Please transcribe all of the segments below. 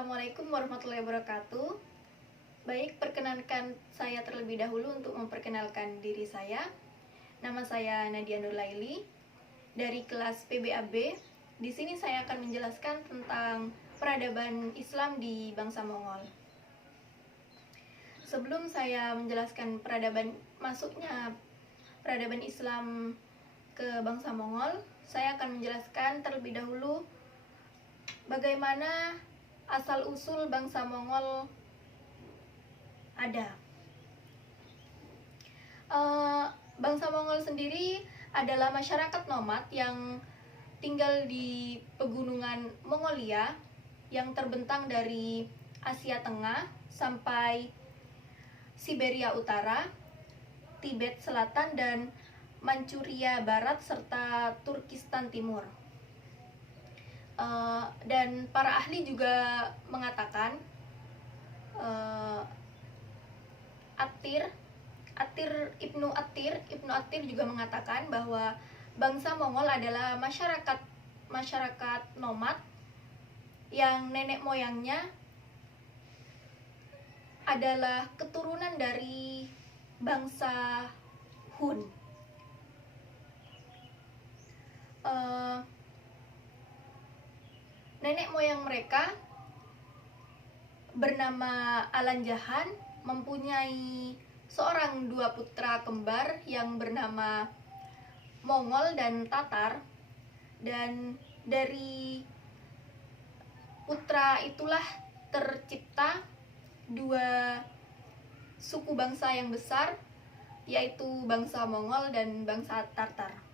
Assalamualaikum warahmatullahi wabarakatuh. Baik, perkenankan saya terlebih dahulu untuk memperkenalkan diri saya. Nama saya Nadia Nurlaili dari kelas PBAB. Di sini saya akan menjelaskan tentang peradaban Islam di bangsa Mongol. Sebelum saya menjelaskan masuknya peradaban Islam ke bangsa Mongol, saya akan menjelaskan terlebih dahulu bagaimana asal-usul bangsa Mongol ada. Bangsa Mongol sendiri adalah masyarakat nomad yang tinggal di pegunungan Mongolia yang terbentang dari Asia Tengah sampai Siberia Utara, Tibet Selatan, dan Manchuria Barat, serta Turkistan Timur. Dan para ahli juga mengatakan Ibnu Athir juga mengatakan bahwa bangsa Mongol adalah masyarakat nomad yang nenek moyangnya adalah keturunan dari bangsa Hun. Nenek moyang mereka bernama Alan Jahan mempunyai dua putra kembar yang bernama Mongol dan Tatar, dan dari putra itulah tercipta dua suku bangsa yang besar, yaitu bangsa Mongol dan bangsa Tatar.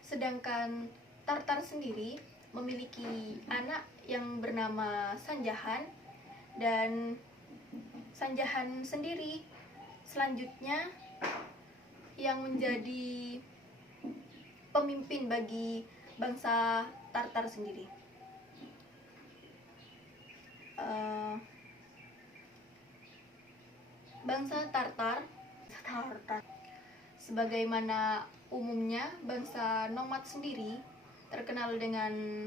Sedangkan Tatar sendiri memiliki anak yang bernama Sanjahan, dan Sanjahan sendiri selanjutnya yang menjadi pemimpin bagi bangsa Tatar sendiri. Bangsa Tatar sebagaimana umumnya bangsa nomad sendiri terkenal dengan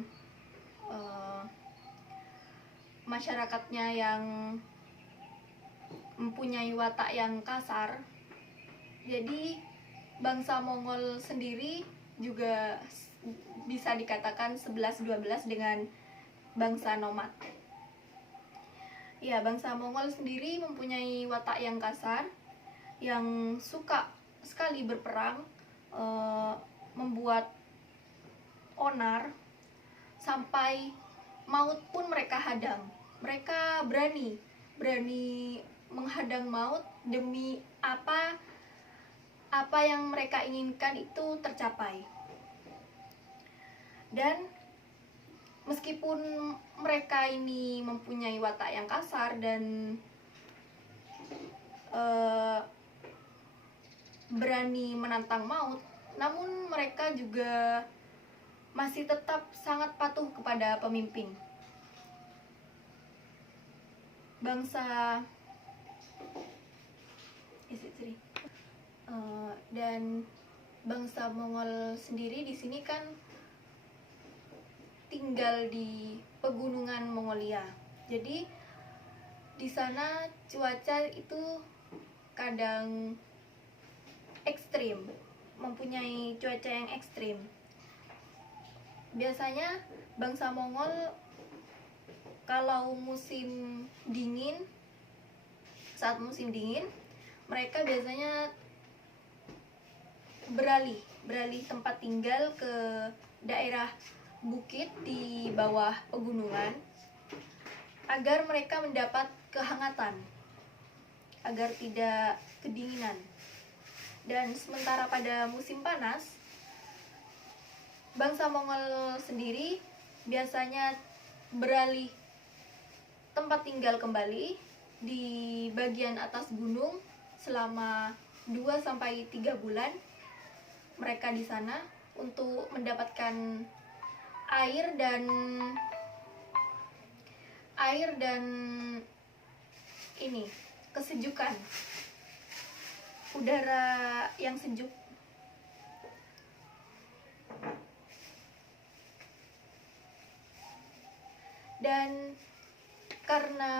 masyarakatnya yang mempunyai watak yang kasar. Jadi bangsa Mongol sendiri juga bisa dikatakan 11-12 dengan bangsa nomad. Ya, bangsa Mongol sendiri mempunyai watak yang kasar, yang suka sekali berperang, membuat onar, sampai maut pun mereka hadang. Mereka berani menghadang maut demi apa yang mereka inginkan itu tercapai. Dan meskipun mereka ini mempunyai watak yang kasar dan berani menantang maut, namun mereka juga masih tetap sangat patuh kepada pemimpin. Dan bangsa Mongol sendiri di sini kan tinggal di pegunungan Mongolia. Jadi di sana cuaca itu kadang ekstrim, mempunyai cuaca yang ekstrim. Biasanya bangsa Mongol kalau saat musim dingin, mereka biasanya beralih tempat tinggal ke daerah bukit di bawah pegunungan agar mereka mendapat kehangatan, agar tidak kedinginan. Dan sementara pada musim panas, bangsa Mongol sendiri biasanya beralih tempat tinggal kembali di bagian atas gunung selama 2-3 bulan. Mereka di sana untuk mendapatkan air dan kesejukan, udara yang sejuk. Dan karena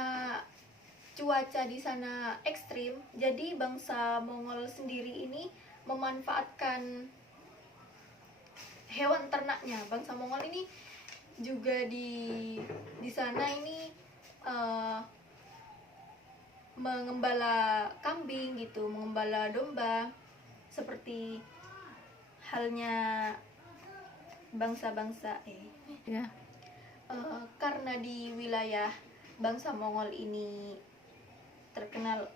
cuaca di sana ekstrim, jadi bangsa Mongol sendiri ini memanfaatkan hewan ternaknya. Bangsa Mongol ini juga di sana ini mengembala kambing gitu, mengembala domba, seperti halnya bangsa-bangsa Ya. karena di wilayah bangsa Mongol ini terkenal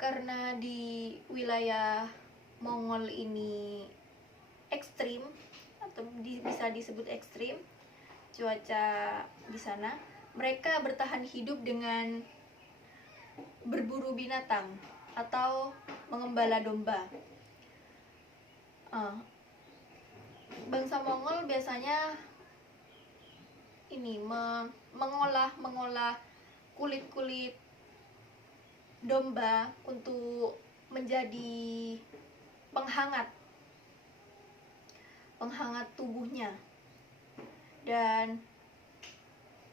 karena di wilayah Mongol ini ekstrim atau bisa disebut ekstrim cuaca di sana, mereka bertahan hidup dengan berburu binatang atau mengembala domba. Bangsa Mongol biasanya ini mengolah kulit-kulit domba untuk menjadi penghangat tubuhnya, dan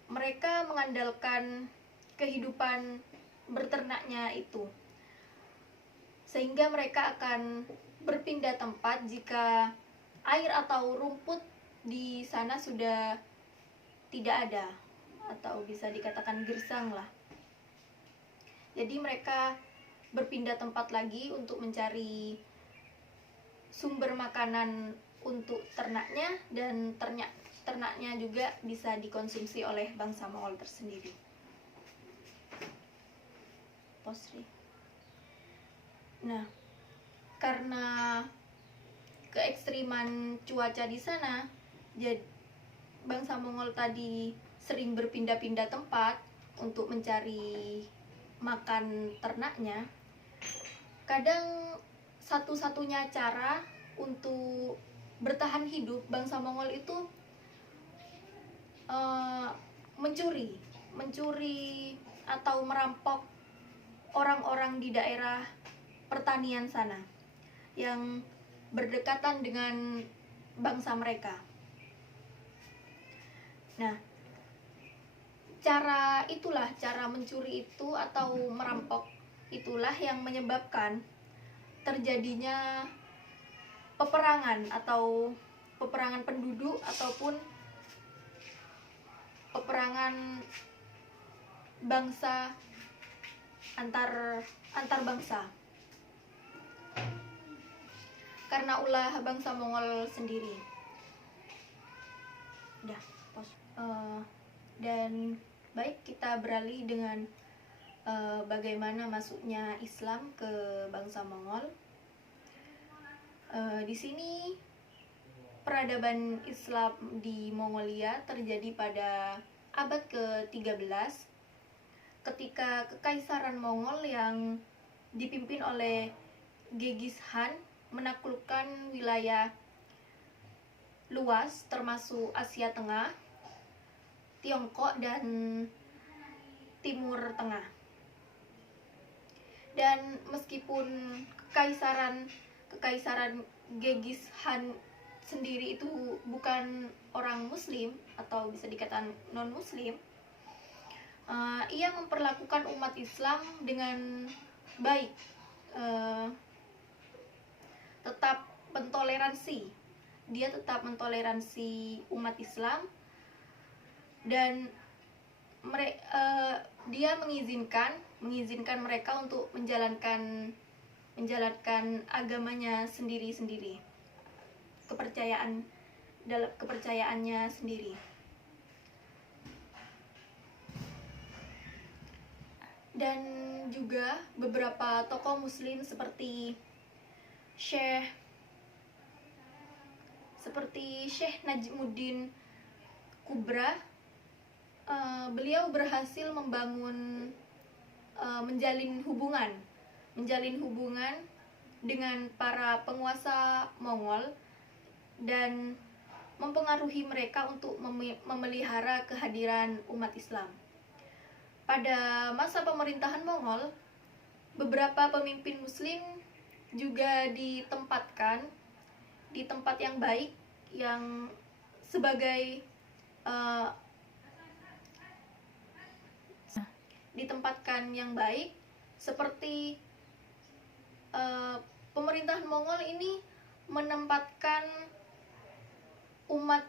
mereka mengandalkan kehidupan berternaknya itu, sehingga mereka akan berpindah tempat jika air atau rumput di sana sudah tidak ada atau bisa dikatakan gersang lah. Jadi mereka berpindah tempat lagi untuk mencari sumber makanan untuk ternaknya, dan ternaknya juga bisa dikonsumsi oleh bangsa Mongol tersendiri. Nah, karena keekstriman cuaca di sana, jadi bangsa Mongol tadi sering berpindah-pindah tempat untuk mencari makan ternaknya. Kadang satu-satunya cara untuk bertahan hidup bangsa Mongol itu mencuri atau merampok orang-orang di daerah pertanian sana yang berdekatan dengan bangsa mereka. Nah, cara mencuri itu atau merampok itulah yang menyebabkan terjadinya peperangan atau peperangan penduduk ataupun peperangan bangsa antar bangsa, karena ulah bangsa Mongol sendiri. Dan baik, kita beralih dengan bagaimana masuknya Islam ke bangsa Mongol. Di sini peradaban Islam di Mongolia terjadi pada abad ke-13 ketika Kekaisaran Mongol yang dipimpin oleh Genghis Khan menaklukkan wilayah luas termasuk Asia Tengah, Tiongkok, dan Timur Tengah. Dan meskipun Kekaisaran Genghis Khan sendiri itu bukan orang Muslim atau bisa dikatakan non-Muslim, ia memperlakukan umat Islam dengan baik, dia tetap mentoleransi umat Islam, dan dia mengizinkan mereka untuk menjalankan agamanya sendiri-sendiri, kepercayaannya sendiri. Dan juga beberapa tokoh Muslim seperti Syekh Najmuddin Kubra, beliau berhasil menjalin hubungan dengan para penguasa Mongol dan mempengaruhi mereka untuk memelihara kehadiran umat Islam. Pada masa pemerintahan Mongol, beberapa pemimpin Muslim juga ditempatkan di tempat yang baik, yang sebagai uh, ditempatkan yang baik, seperti pemerintahan Mongol ini menempatkan umat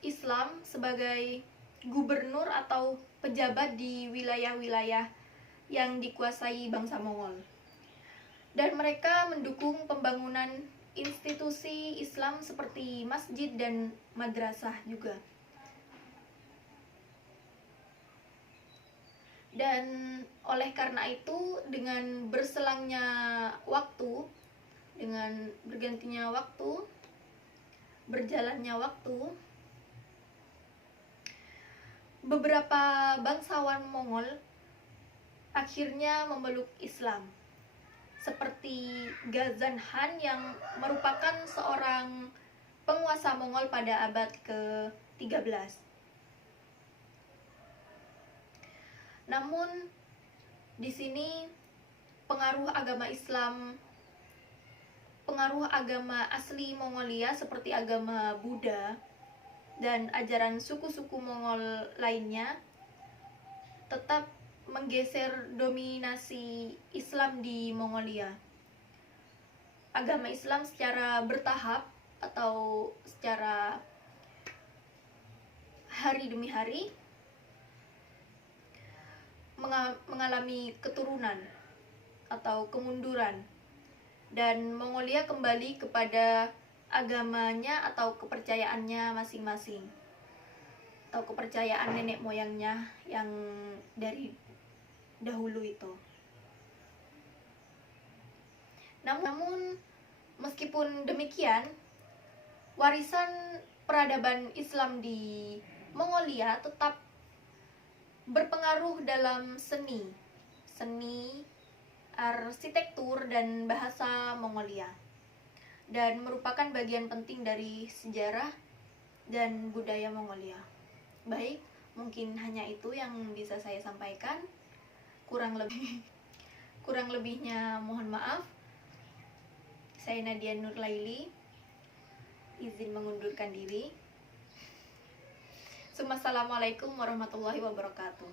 Islam sebagai gubernur atau pejabat di wilayah-wilayah yang dikuasai bangsa Mongol. Dan mereka mendukung pembangunan institusi Islam seperti masjid dan madrasah juga. Dan oleh karena itu, dengan berselangnya waktu, dengan bergantinya waktu, berjalannya waktu, beberapa bangsawan Mongol akhirnya memeluk Islam, seperti Ghazan Han yang merupakan seorang penguasa Mongol pada abad ke-13. Namun di sini pengaruh agama Islam, pengaruh agama asli Mongolia seperti agama Buddha dan ajaran suku-suku Mongol lainnya tetap menggeser dominasi Islam di Mongolia. Agama Islam secara bertahap atau secara hari demi hari mengalami keturunan atau kemunduran, dan Mongolia kembali kepada agamanya atau kepercayaannya masing-masing, atau kepercayaan nenek moyangnya yang dari dahulu itu. Namun meskipun demikian, warisan peradaban Islam di Mongolia tetap berpengaruh dalam seni, arsitektur, dan bahasa Mongolia, dan merupakan bagian penting dari sejarah dan budaya Mongolia. Baik, mungkin hanya itu yang bisa saya sampaikan. Kurang lebihnya mohon maaf. Saya Nadia Nurlaili, izin mengundurkan diri. Assalamualaikum warahmatullahi wabarakatuh.